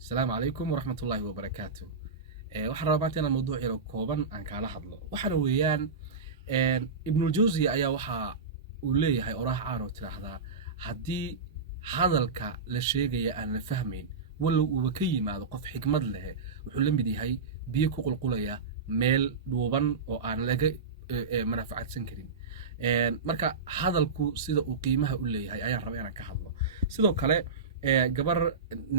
السلام عليكم ورحمة الله وبركاته. waxaan rabaa maanta inaan mawduuc yar oo kooban aan kaala hadlo. waxaana weeyaan ibnu jawzi ayaa waxa uu leeyahay oraah caan oo tiraahdaa haddii hadalka la sheegaya aan la fahmayn walow uu ka yimaado qof xikmad leh wuxuu la mid yahay biyo ku qulqulaya meel dhuuban oo aan laga manfaacadsan karin. marka hadalku sida uu qiimaha u leeyahay ayaan rabaa inaan ka hadlo. sidoo kale gabar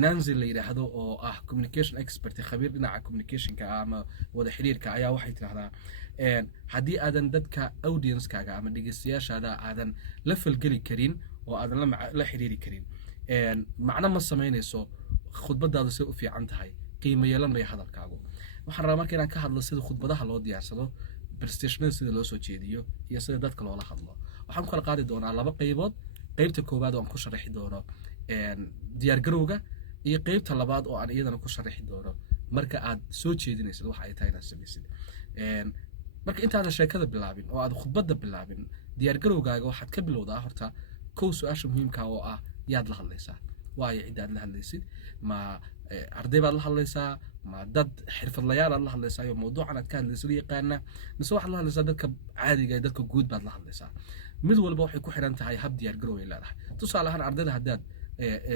Nancy la yiraahdo oo ah communication expert khabiir dhinaca communicationka ama wada xiriirka ayaa waxay tiraahdaa haddii aadan dadka audience-kaaga ama dhageystayaashaada aadan la falgeli karin oo aadan la xiriiri karin macna ma sameynayso khudbadaadu say u fiican tahay qiimo yeelan may hadalkaagu. waxaan rabaa marka inaan ka hadlo sida khudbadaha loo diyaarsado presentationada sida loo soo jeediyo iyo sida dadka loola hadlo. waxaan ku kala qaadi doonaa laba qaybood. qaybta koowaad oo aan ku sharaxi doono diyaar garowga iyo qaybta labaad oo aan iyadana ku sharaxi doono marka aad soo jeedinaysid waxa ay tahay inaad samaysid. marka intaadan sheekada bilaabin oo aad khudbadda bilaabin diyaar garowgaaga waxaad ka bilowdaa horta kow su'aasha muhiimka oo ah yaad la hadlaysaa. waayo cid aad la hadlaysid ma arday baad la hadlaysaa ma dad xirfadlayaal aad la hadlaysaa iyo mawduucan aad ka hadlaysid yaqaana mise waxaad la hadlaysaa dadka caadiga ee dadka guud baad la hadlaysaa. mid walba waxay ku xiran tahay hab diyaar garow ay leedahay. tusaale ahaan ardayda haddaad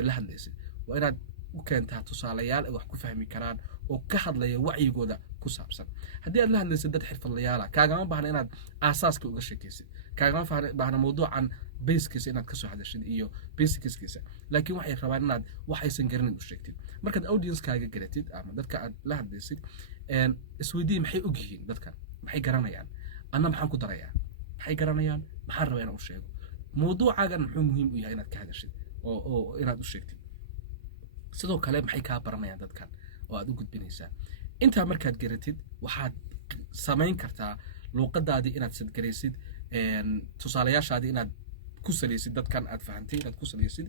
la hadlaysid waa inaad u keentaa tusaalayaal ay wax ku fahmi karaan oo ka hadlaya wacyigooda ku saabsan. haddii aad la hadlaysid dad xirfadlayaala kaagama baahna inaad aasaaska uga sheekaysid, kaagama baahna mawduucan basekiisa inaad kasoo hadashid iyo basicskiisa, laakiin waxay rabaan inaad wax aysan garanin u sheegtid. markaad audience-kaaga garatid ama dadka aad la hadlaysid isweydii maxay og yihiin dadkan, maxay garanayaan, anna maxaan ku darayaa, maxay garanayaan, maxaan rabaa inaan u sheego, mawduucaagan muxuu muhiim u yahay inaad ka hadashid oo inaad u sheegtid. sidoo kale maxay kaa baranayaan dadkan oo aad u gudbinaysaa. intaa markaad garatid waxaad samayn kartaa luuqadaadii inaad sadgaraysid tusaalayaashaadii inaad ku salaysid dadkan aad fahantay inaad ku salaysid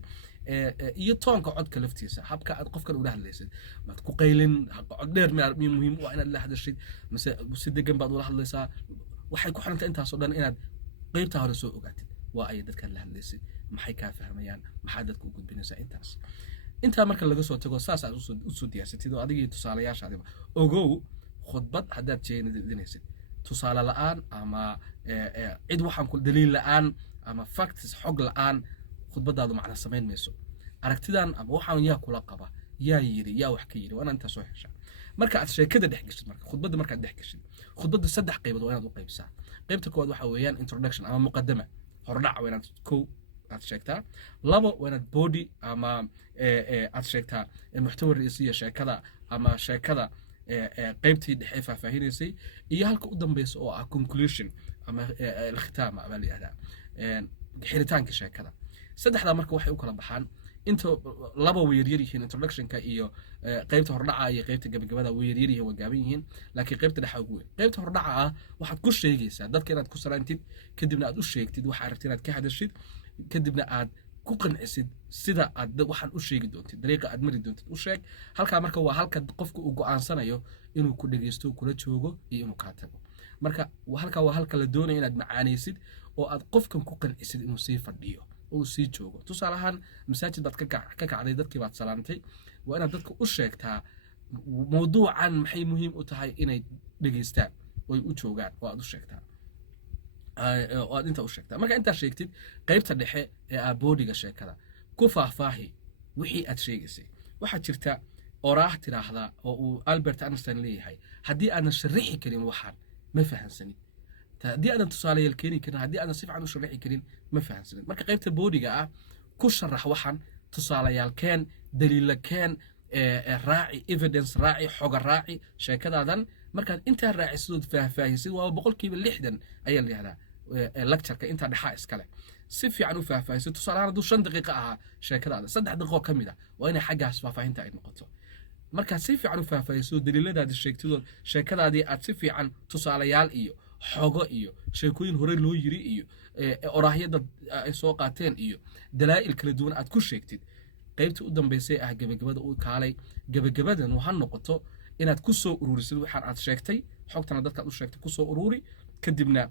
iyo toonka codka laftiisa habka aad qofkan ula hadlaysid maad ku qaylin cod dheer mi muhiim u ah inaad la hadashid mise si degan baad ula hadlaysaa. waxay ku xirantaa intaasoo dhan inaad qaybta hore soo ogaatid waa ay dadkan la hadlaysid maxay kaa fahmayaan maxaa dadka u gudbinaysaa. intaa marka laga soo tago saas aad u soo diyaarsatid oo adigii tusaalayaashaadiba ogow khudbad haddaad jeedinaysid tusaale la'aan ama cid waxaan ku daliil la'aan ama facts xog la'aan khudbadaadu macna samayn mayso. aragtidan ama waxaan yaa kula qaba yaa yiri yaa wax ka yiri waa inta soo hesha. marka aad sheekada dhex gashid marka khudbadda markaad dhex gashid khudbadda saddex qaybood waa inaad u qaybsaa. qaybta koowaad waxa weeyaan introduction ama muqaddama hordhac waa inaad kow aad sheegtaa. labo waa inaad body ama aad sheegtaa muxtawa ra'iisiya sheekada ama sheekada qaybtii dhexe faahfaahinaysay iyo halka u dambaysa oo ah conclusion ama khitaama ama la xiritaanka sheekada. saddexda marka waxay u kala baxaan inta laba weeryar yihiin introductionka iyo qaybta hordhaca iyo qaybta gabagabada weeryar yihiin waa gaaban yihiin laakiin qaybta dhexe ugu weyn. qaybta hordhaca ah waxaad ku sheegaysaa dadka inaad ku salaantid kadibna aad u sheegtid waxa aad rabtid inaad ka hadashid kadibna aad ku qancisid sida aad waxaan u sheegi doontid dariiqa aad mari doontid u sheeg. halka marka waa halka qofku uu go'aansanayo inuu ku dhageysto kula joogo iyo inuu ka tago. marka halka waa halka la doonayo inaad macaanaysid oo aad qofkan ku qancisid inuu sii fadhiyo oo sii joogo. tusaale ahaan masaajid baad ka kacday dadkii baad salaantay waa inaad dadka u sheegtaa mawduucan maxay muhiim u tahay inay dhageystaan oo u joogaan oo aad u sheegtaa oo aad inta u sheegtaa. marka inta sheegtid qaybta dhexe ee boodiga sheekada ku faahfaahi wixii aad sheegaysay. waxa jirta oraah tiraahda oo uu Albert Einstein leeyahay haddii aadan sharixi karin waxaan ma fahansanid, haddii aadan tusaalayaal keeni karin, haddii aadan si fiican u sharixi karin ma fahansanid. marka qaybta boodiga ah ku sharax waxaan tusaalayaal keen daliil keen raaci evidence raaci xoga raaci sheekadaadan. markaad intaa raacisid faahfaahisid waa 60% ayaa la yiraahdaa lecture-ka inta dhaxa iskale si fiican u faahfaahisid. tusaale ahaan 5 daqiiqo ah sheekadaada 3 daqiiqo kamid ah waa inay xaggaas faahfaahinta ay noqoto. marka si fiican u faahfaahisid daliiladaada sheegtid sheekadaadii aad si fiican tusaalayaal iyo xogo iyo sheekooyin hore loo yiri iyo oraahyada ay soo qaateen iyo dalaa'il kala duwan aad ku sheegtid. qaybta u dambeysay ah gabagabada u kaalay gabagabadan waxa noqoto inaad ku soo ururisid waxaan aad sheegtay xogtana dadka aad u sheegtay ku soo ururi kadibna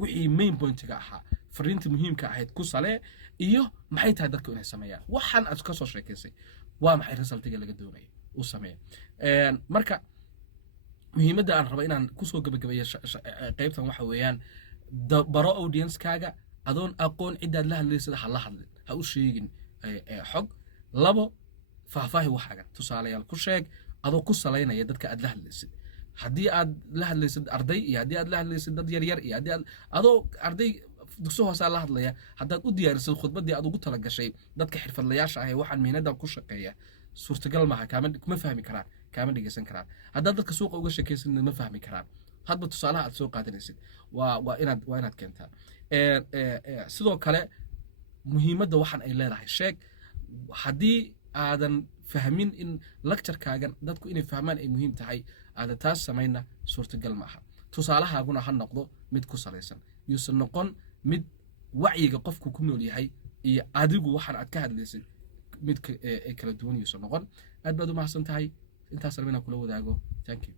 wixii main point-ga ahaa fariinta muhiimka ahayd ku sale iyo maxay tahay dadku inay sameeyaan waxaan aad ka soo sheekaysay waa maxay resultiga laga doonayo u sameeya marka muhiimadda aan rabo inaan kusoo gabagabeeyo qaybtan waxa weeyaan baro audience-kaaga adoon aqoon cidaad la hadlaysid ha la hadlin ha u sheegin xog labo faahfaahi waxaaga tusaalayaal ku sheeg adoo ku salaynaya dadka aad la hadlaysid haddii aad la hadlaysid arday iyo haddii aad la hadlaysid dad yar yar iyo haddii aad adoo arday dugsi hoosaa la hadlaya haddaad u diyaarisid khudbaddii aad ugu tala gashay dadka xirfadlayaasha ah ee waxaan miinadan ku shaqeeya suurtagal maaha kuma fahmi karaan kaama dhegeysan karaan haddaad dadka suuqa uga sheekaysidna ma fahmi karaan hadba tusaalaha aad soo qaadanaysid waa inaad keentaa sidoo kale muhiimadda waxaan ay leedahay sheeg haddii aadan fahmin in lecturekaagan dadku inay fahmaan ay muhiim tahay aadan taas samayna suurtagal ma aha tusaalahaaguna ha noqdo mid ku salaysan yuusan noqon mid wacyiga qofku ku nool yahay iyo adigu waxaan aad ka hadlaysid mid kala duwan yuusan noqon aad baad u mahadsan tahay intaas rabaa inaan kula wadaago thank you